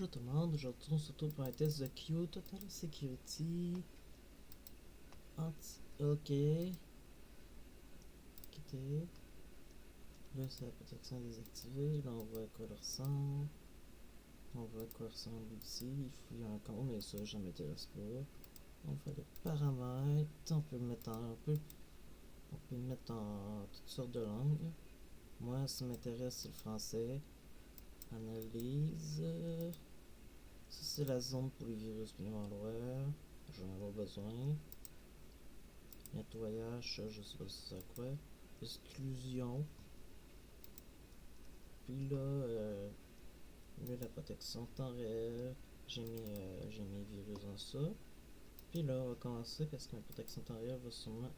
Bonjour tout le monde, aujourd'hui on se retrouve pour un test de Q Total Security. Ok. Quitter. Là c'est la protection désactivée. Là on voit à quoi elle ressemble. On voit à quoi elle ressemble ici. Il fouille un compte, mais ça je ne m'intéresse pas. On fait les paramètres. On peut le mettre en. On peut le mettre en toutes sortes de langues. Moi ce qui m'intéresse c'est le français. Analyse. Ça c'est la zone pour les virus et les malwares. J'en ai pas besoin. Nettoyage, ça, je sais pas si c'est quoi. Exclusion. Puis là, la protection temps réel. J'ai mis virus dans ça. Puis là, on va commencer parce que ma protection temps réel va sûrement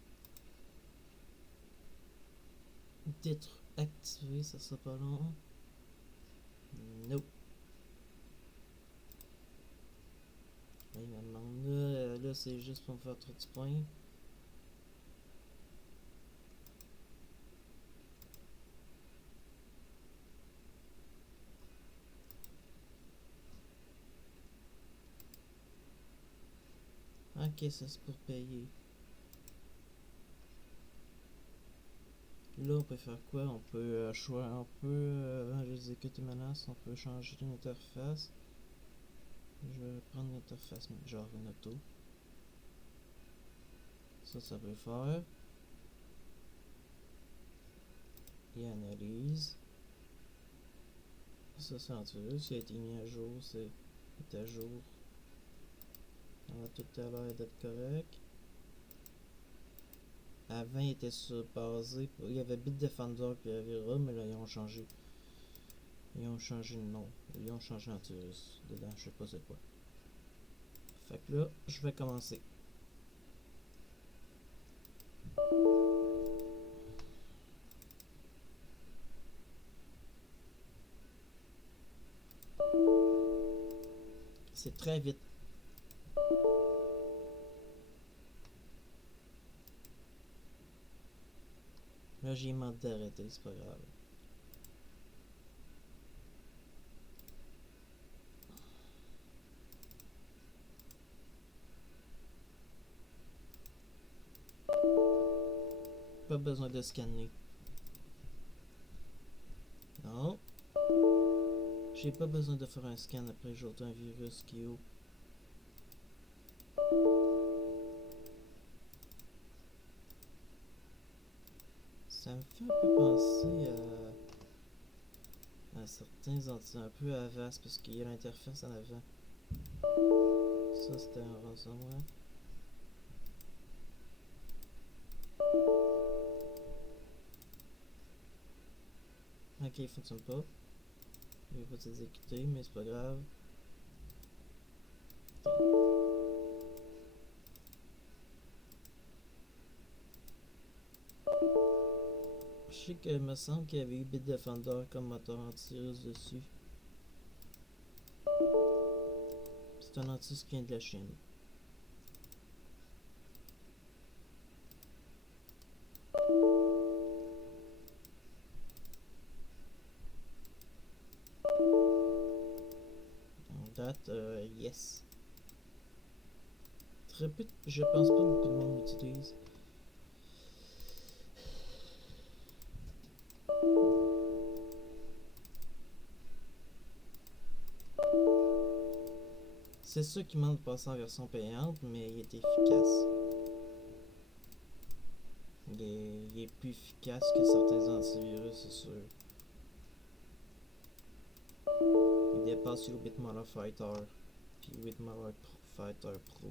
d'être activée, ça sera pas long. Nope. Là, il me demande là c'est juste pour me faire trop de points. Ok, ça c'est pour payer. Là, on peut faire quoi? On peut choisir, on peut exécuter menace, on peut changer l'interface. Je vais prendre l'interface, genre une auto. Ça peut faire. Et analyse. Ça, c'est antivirus. Il a été mis à jour, c'est à jour. On va tout à l'heure d'être correct. Avant, il était basé. Il y avait Bitdefender puis Avira, mais là, ils ont changé. Ils ont changé de nom. Ils ont changé l'antivirus dedans, je sais pas c'est quoi. Fait que là, je vais commencer. C'est très vite. Là, j'ai demandé d'arrêter, c'est pas grave. Pas besoin de scanner. Non. J'ai pas besoin de faire un scan après j'ai un virus qui est où. Ça me fait un peu penser à certains un peu à Avast parce qu'il y a l'interface en avant. Ça c'était un ransomware. Ok, il fonctionne pas. Il va pas s'exécuter, mais c'est pas grave. Je sais qu'il me semble qu'il y avait eu Bitdefender comme moteur antivirus dessus. C'est un antivirus qui vient de la Chine. En date, yes. Très peu, je pense pas beaucoup de monde l'utilise. C'est sûr qu'il manque de passer en version payante, mais il est efficace. Il est plus efficace que certains antivirus, c'est sûr. Il dépasse le Bitmala Fighter, puis Bitmala Fighter Pro.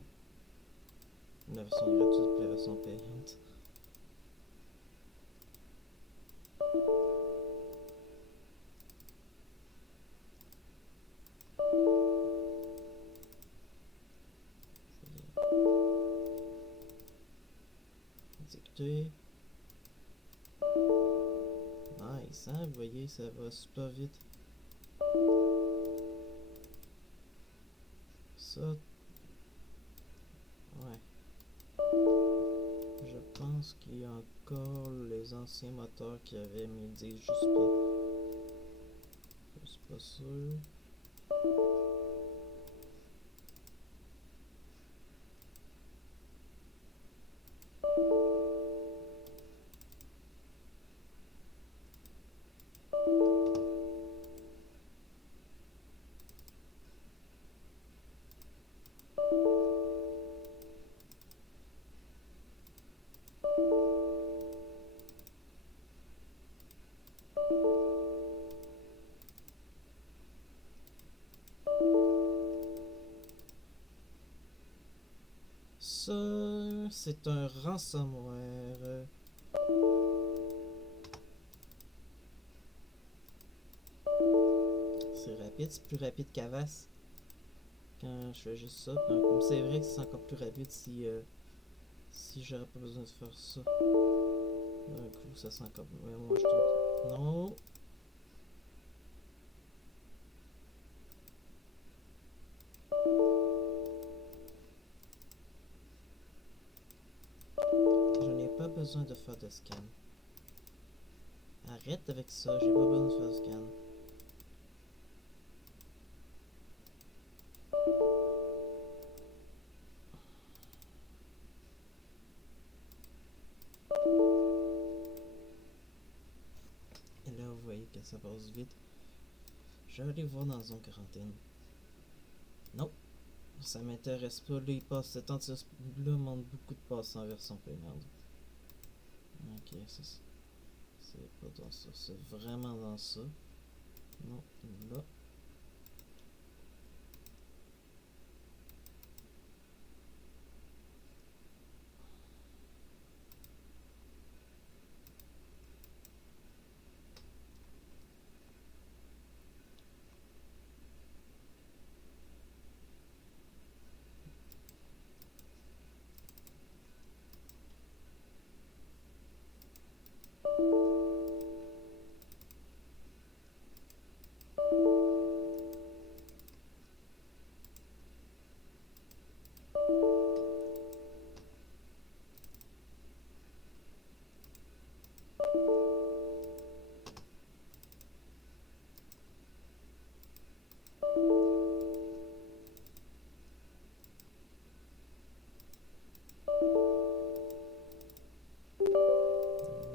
La version gratuite puis la version payante. Exécuter. Nice, hein? Vous voyez, ça va super vite. Ça. Ouais. Je pense qu'il y a encore les anciens moteurs qui avaient, mais ils disent juste pas. Je suis pas sûr. ça, c'est un ransomware. C'est rapide, c'est plus rapide qu'Avast. Quand je fais juste ça, comme c'est vrai que c'est encore plus rapide si j'aurais pas besoin de faire ça. D'un coup, ça sent encore moins, je trouve. Non. Je n'ai pas besoin de faire de scan. Arrête avec ça, j'ai pas besoin de faire de scan. Et là, vous voyez que ça passe vite. Je vais aller voir dans Zone Quarantaine. Non, ça m'intéresse pas. Là, il passe. Cet antivirus-là montre beaucoup de passes en version payante. Ok, c'est pas dans ça. C'est vraiment dans ça. Non, là.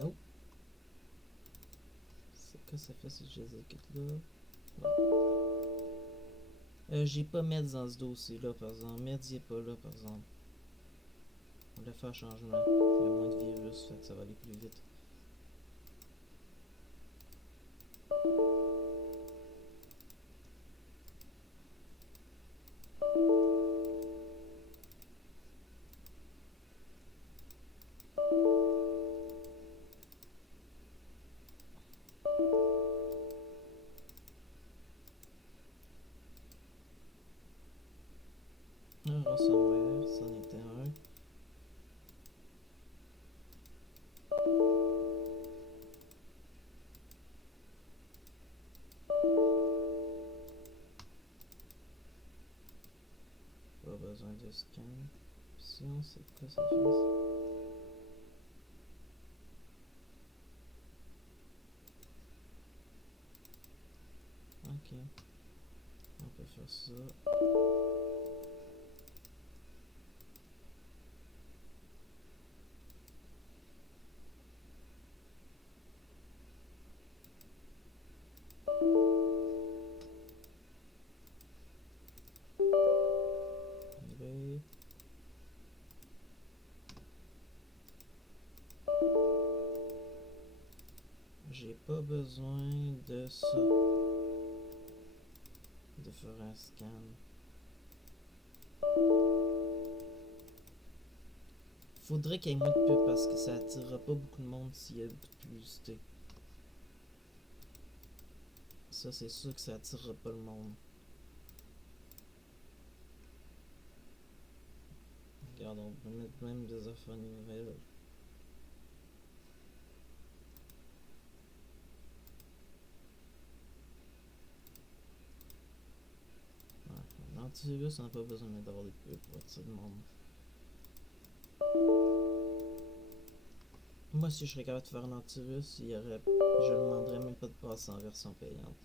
Non. C'est quoi ça fait si je les écoute là? J'ai pas Meds dans ce dossier-là, par exemple. Meds, il est pas là, par exemple. On va faire changement. Il y a moins de virus, fait que ça va aller plus vite. Un ransomware, c'en était un. Pas besoin de scan. Option, c'est quoi ça fait? Ok. On peut faire ça. Anyway. J'ai pas besoin de ça. De faire un scan. Faudrait qu'il y ait moins de pub parce que ça attirera pas beaucoup de monde s'il y a beaucoup de publicité. Ça, c'est sûr que ça attirera pas le monde. Regarde, on peut mettre même des affaires nouvelles. Ouais, l'antivirus, on n'a pas besoin d'avoir des pubs pour attirer le monde. Moi, si je serais capable de faire un antivirus, je ne demanderais même pas de passer en version payante.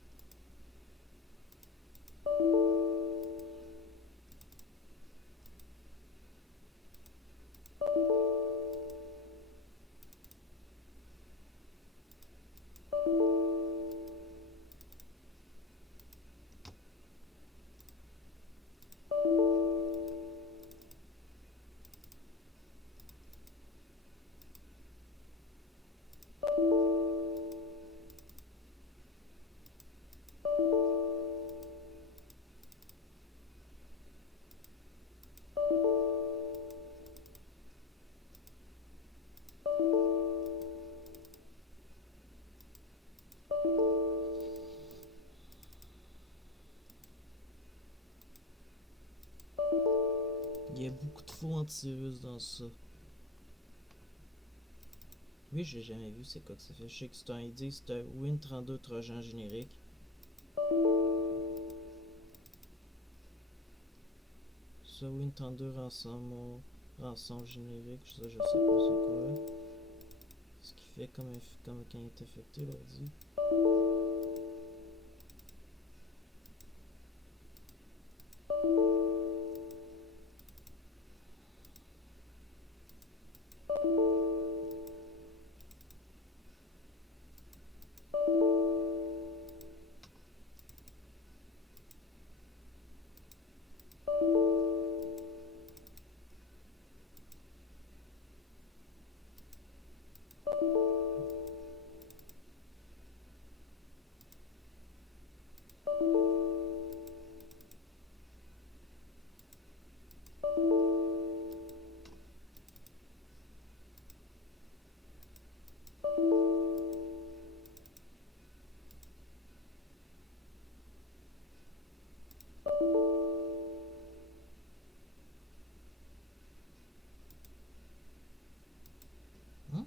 Il y a beaucoup de faux antivirus dans ça. Oui, j'ai jamais vu c'est quoi que ça fait. Je sais que c'est un ID, c'est un Win32 Trojan générique. Ça, Win32 rançon générique, ça je sais pas c'est quoi. Ce qui fait comme quand il est affecté l'ordi. Hein?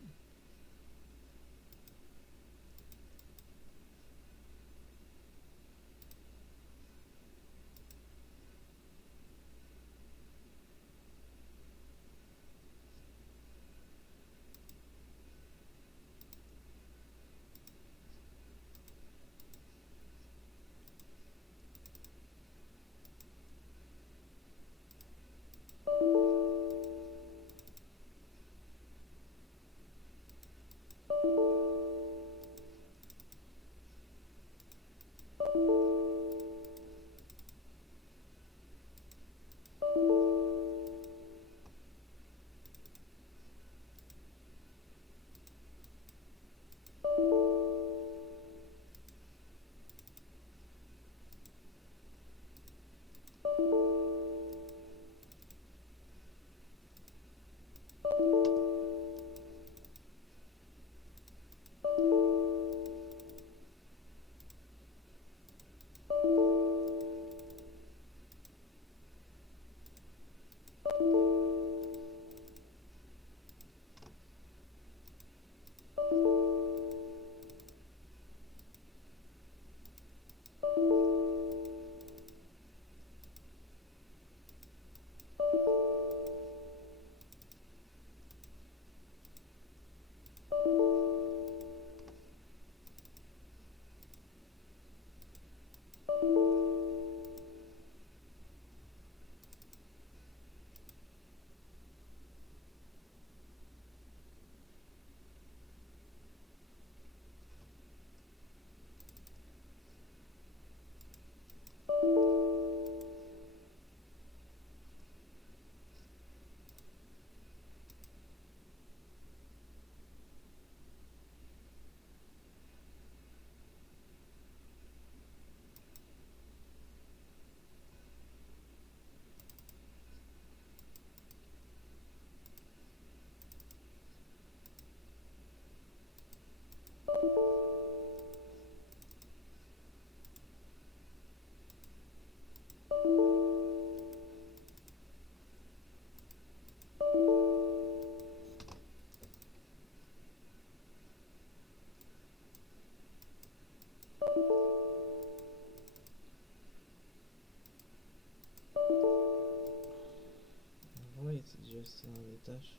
Oui, c'est juste dans les tâches.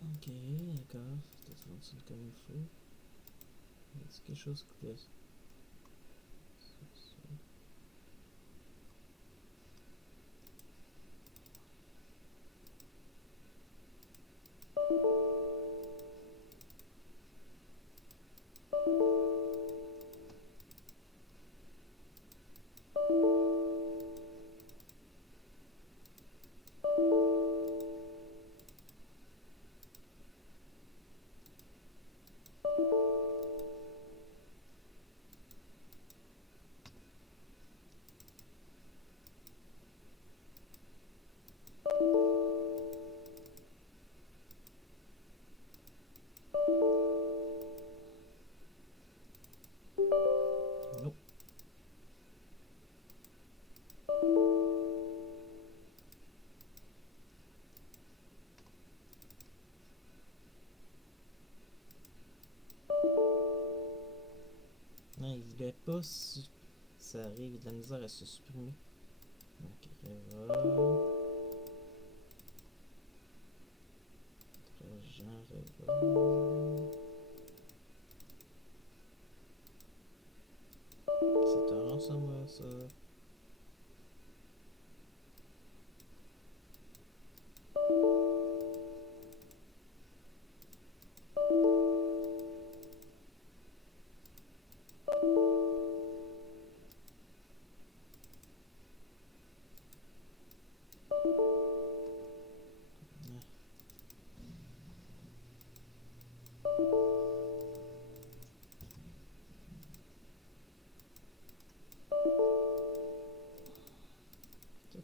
Ok, d'accord, ça fonctionne comme il faut. C'est quelque chose qui doit. apparemment, il voulait pas ça arrive, il a de la misère à se supprimer. Donc, Reva. Jean Reva. C'est un ransomware, ça.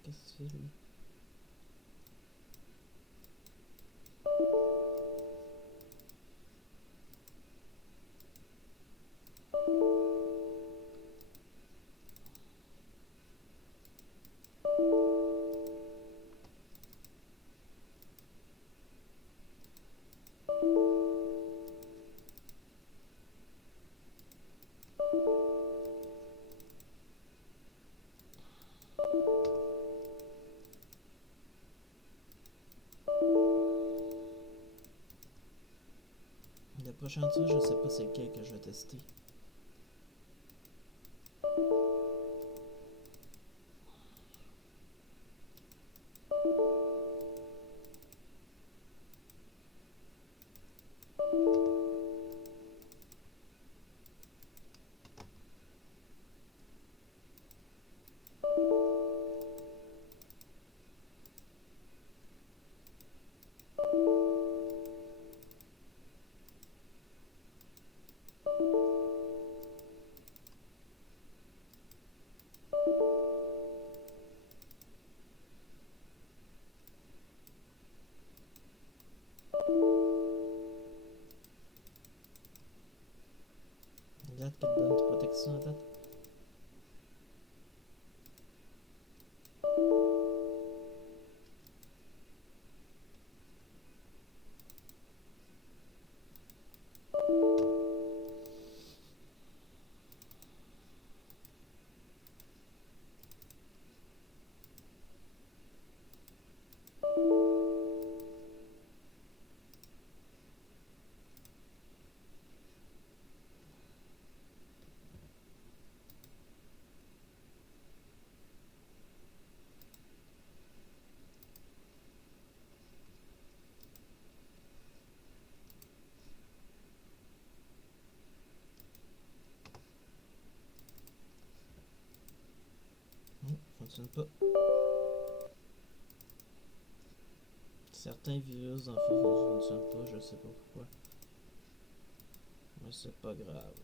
Qu'est-ce que tu fais, lui? Le prochain tour, je sais pas c'est lequel que je vais tester. Regarde quelle bonne protection à date. Fonctionne pas. Certains virus en fait ne fonctionnent pas, je sais pas pourquoi. Mais c'est pas grave.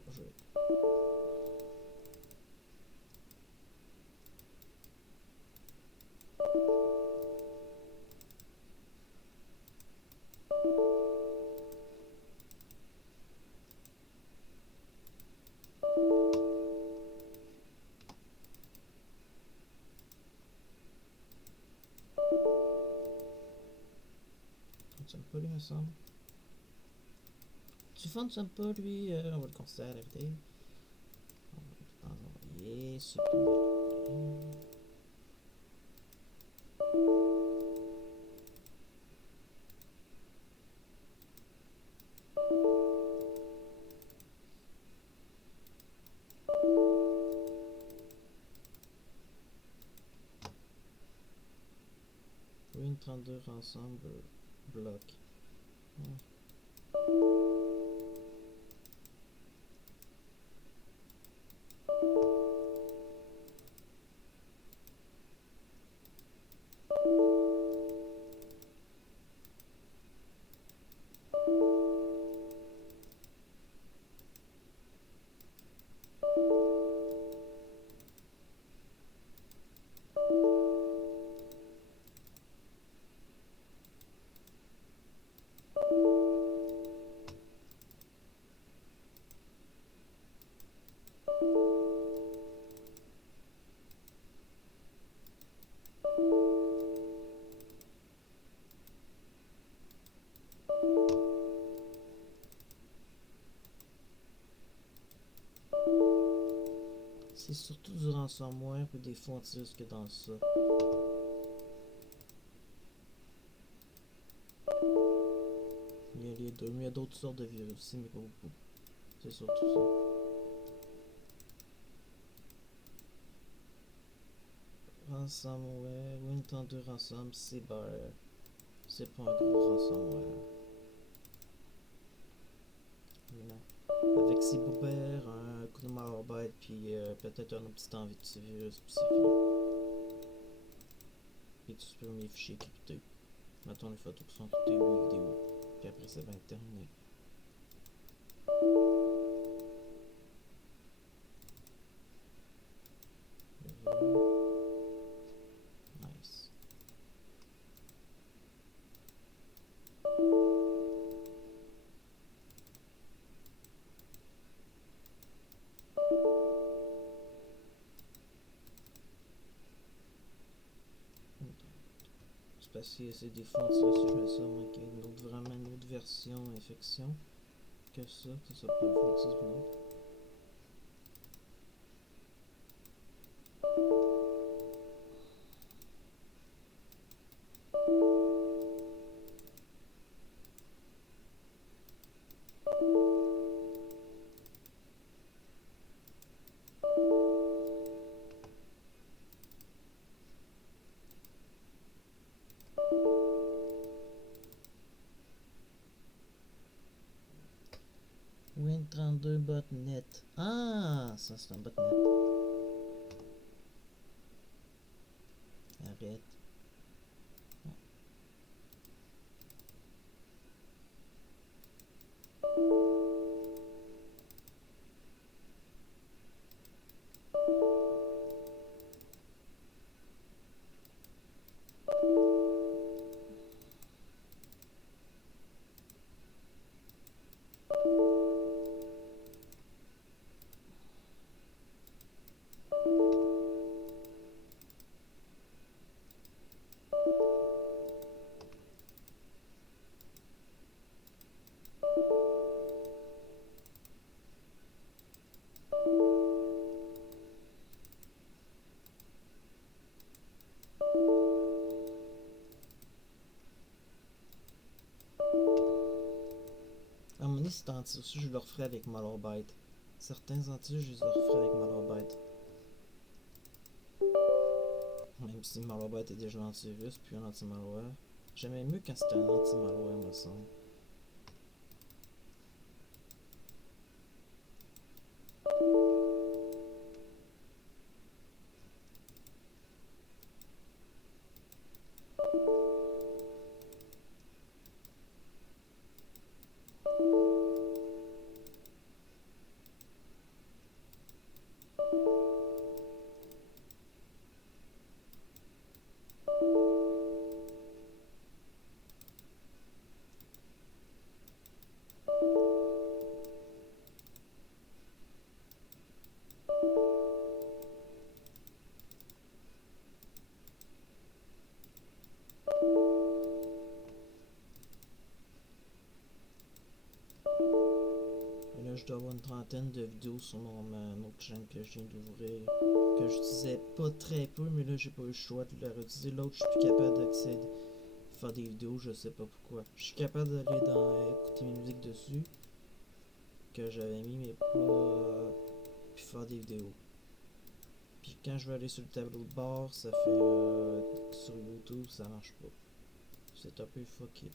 Fonctionne pas lui, me semble. Tu fonctionnes pas lui, on va le considérer arrêté. On va envoyer, supprimer. Win 32 ensemble bloc. C'est surtout du ransomware et des fontis que dans ça. Il y a les deux, mais il y a d'autres sortes de virus aussi, mais pas beaucoup. C'est surtout ça. Ransomware, Win32 Ransom, Cyber. C'est pas un gros ransomware. Voilà. Avec Cyber, un coup de malware, puis peut-être un petit antivirus, puis c'est fini. Puis tu supprimes les fichiers cryptés. Mettons les photos qui sont cryptées ou les vidéos. Puis après ça va être terminé. Nice. C'est parce que c'est des fonds ça, si je mets ça, moi, qu'il y a une autre, vraiment une autre version infection que ça soit pas le fond de une autre. Win32 botnet. Ah, ça c'est un botnet. Arrête. À un moment donné, cet anti aussi, je le referai avec Malwarebyte. Certains anti, je les referai avec Malwarebyte. Même si Malwarebyte est déjà un antivirus, puis un anti-malware. J'aimais mieux quand c'était un anti-malware, me semble. Et là, je dois avoir une trentaine de vidéos sur mon autre chaîne que je viens d'ouvrir. Que je disais pas très peu, mais là, j'ai pas eu le choix de la réutiliser. L'autre, je suis plus capable d'accéder. Faire des vidéos, je sais pas pourquoi. Je suis capable d'aller écouter mes musiques dessus. Que j'avais mis, mais pas. Puis faire des vidéos. Puis quand je vais aller sur le tableau de bord, ça fait. Sur YouTube, ça marche pas. C'est un peu fucké.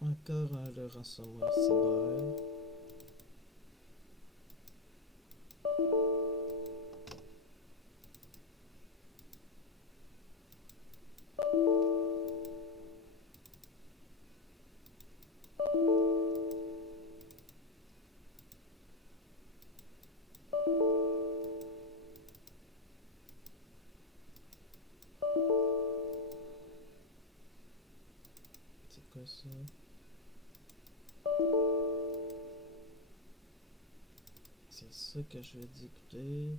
Encore le ransomware cyber. ça. C'est ça que je vais écouter.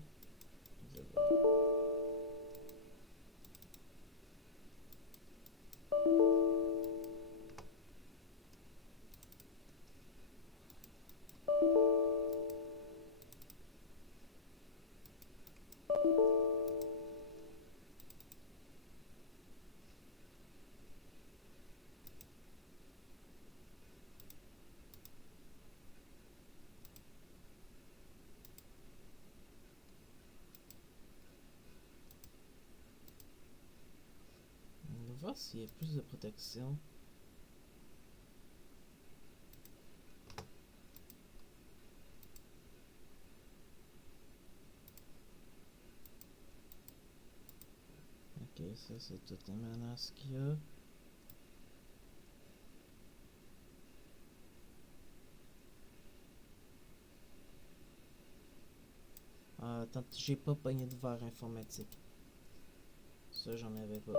On va voir s'il y a plus de protection. Ok, ça c'est toutes les menaces qu'il y a. Attends, j'ai pas pogné de verre informatique. Ça, j'en avais pas.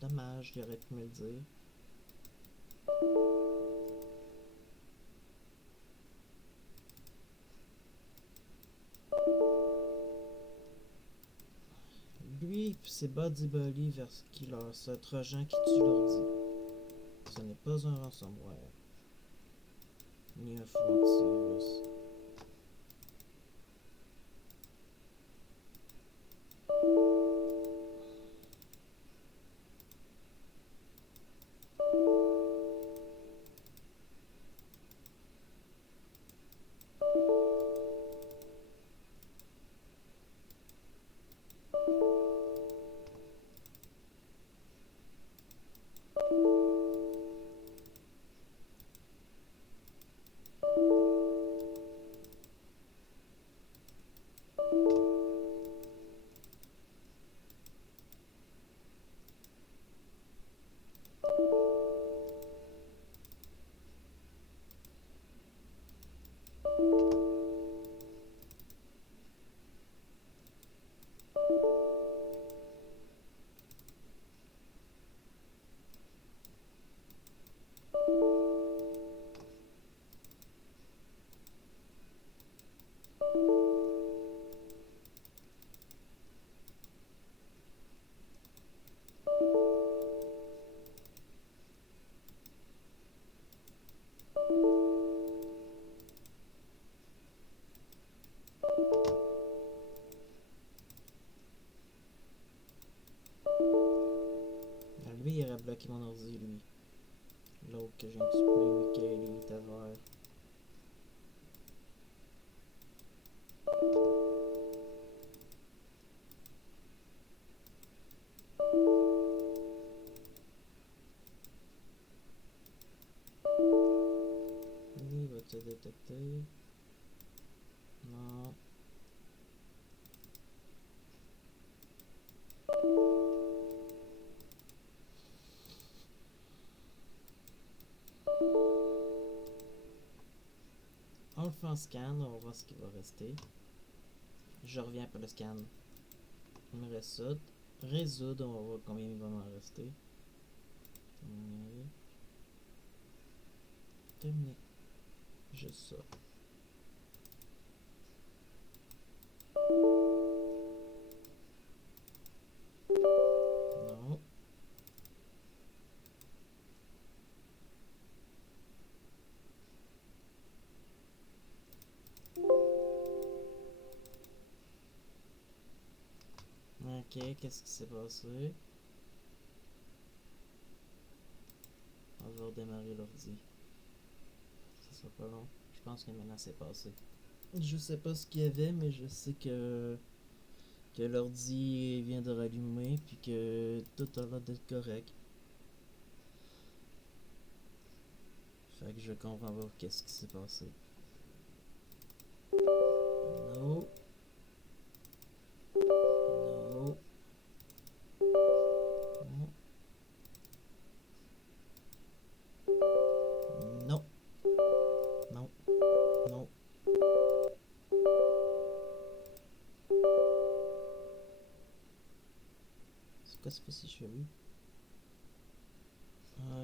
Dommage, il aurait pu me le dire. Lui et ses Buddy Bolly vers Killer, c'est un trojan qui tue l'ordi. Ce n'est pas un ransomware. Ni un faux antivirus. Lui, il aurait bloqué mon ordi, lui. L'autre que j'ai supprimé, Michael, il était vert. Lui, il va te détecter. Non. On le fait en scan, on va voir ce qui va rester. Je reviens pour le scan. Il me reste ça. Résoudre, on va voir combien il va m'en rester. Terminer. Juste ça. Non. Ok, qu'est-ce qui s'est passé? On va redémarrer l'ordi. Ça sera pas long. Je pense que maintenant c'est passé. Je sais pas ce qu'il y avait, mais je sais que l'ordi vient de rallumer puis que tout a l'air d'être correct. Fait que je comprends pas qu'est-ce qui s'est passé. No. No. Non. Non. Non. C'est quoi, c'est pas si chelou?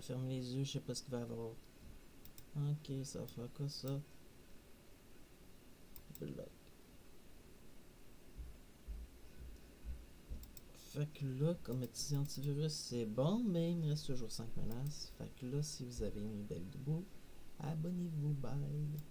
Ferme les yeux, je sais pas ce qu'il va y avoir. Ok, ça va faire quoi ça? Bloc. Fait que là, comme antivirus, c'est bon, mais il me reste toujours 5 menaces. Fait que là, si vous avez une belle vidéo, abonnez-vous, bye!